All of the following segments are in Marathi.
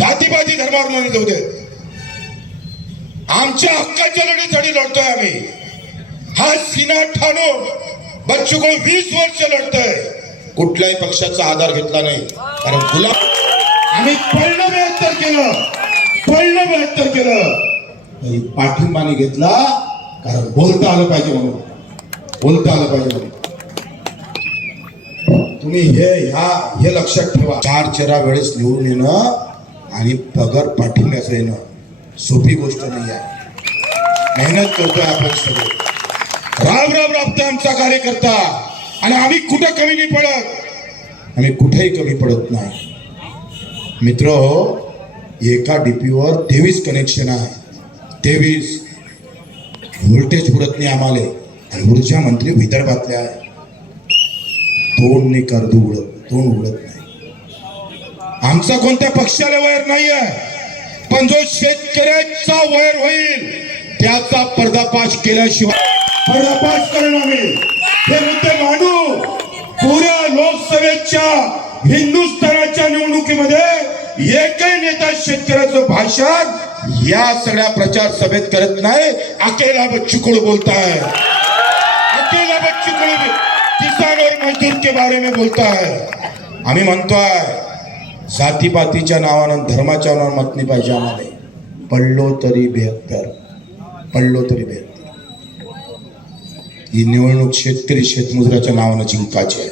लढाई साथीबाजी धर्मावर नाही जाऊ दे. आमच्या हक्काच्या लढीसाठी लढतोय आम्ही. हा सीना ठाणून बच्चू को वीस वर्ष लढतोय. कुठल्याही पक्षाचा आधार घेतला नाही. कारण गुलाब आम्ही पडलं बेहत्तर केलं. पडलं बेहत्तर केलं. पाठिंबाने घेतला कारण बोलता आलं पाहिजे म्हणून. बोलता आलं पाहिजे म्हणून. तुम्ही हे ह्या हे लक्षात ठेवा. चार चेरा वेळेस निवडून येणं आणि पगार पाठिंब्याचं येणं सोपी गोष्ट नाही आहे. मेहनत करतोय आपण सगळे. राब राब राबतो आमचा कार्यकर्ता. आणि आम्ही कुठं कमी नाही पडत? आम्ही कुठेही कमी पडत नाही. मित्र एका डीपीवर तेवीस कनेक्शन आहे. तेवीस. व्होल्टेज पुरत नाही आम्हाला. आणि ऊर्जा मंत्री विदर्भातले आहे. तोंड नाही कर्ज उडत तोंड उडत नाही. आमचा कोणत्या पक्षाला वैर नाही आहे पण जो शेतकऱ्याचा वैर होईल त्याचा पर्दापाश केल्याशिवाय पर्दापाश करणं आम्ही. हे मुद्दे मांडू. पुऱ्या लोकसभेच्या हिंदुस्थानाच्या निवडणुकीमध्ये एकही नेता शेतकऱ्याचं भाषण या सगळ्या प्रचार सभेत करत नाही. अकेला बच्चू बोलताय. अकेला बच्चू किसान और मजदूर के बारे में बोलता है आम्ही म्हणतोय जातीपातीच्या नावानं धर्माच्या नावानं मत पाहिजे आम्हाला. पडलो तरी बेहत्तर. पडलो तरी बेहत्तर. ही निवडणूक शेतकरी शेतमजुराच्या नावानं जिंकायची आहे.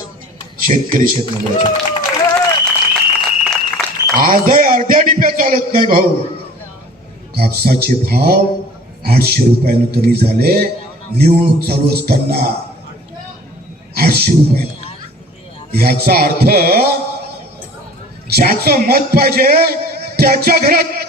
शेतकरी शेतमजुराच्या आजही अर्ध्या डिप्या चालत नाही भाऊ. कापसाचे भाव आठशे रुपयानं कमी झाले. निवडणूक चालू असताना आठशे रुपये याचा अर्थ ज्याचं मत पाहिजे त्याच्या घरात